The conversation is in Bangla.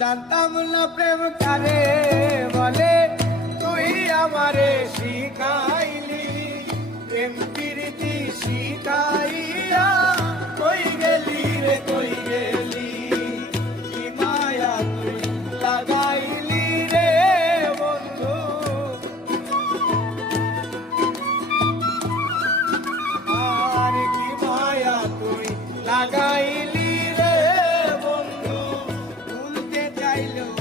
জানতাম না প্রেম কারে বলে, তুই আমারে শিখাইলি প্রেম প্রীতি শিখাইয়া। কই গেলি রে কই গেলি, কি মায়া তুই লাগাইলি রে বন্ধু। আর কি মায়া তুই লাগাইলি রে বন্ধু, ভুলতে চাইলেও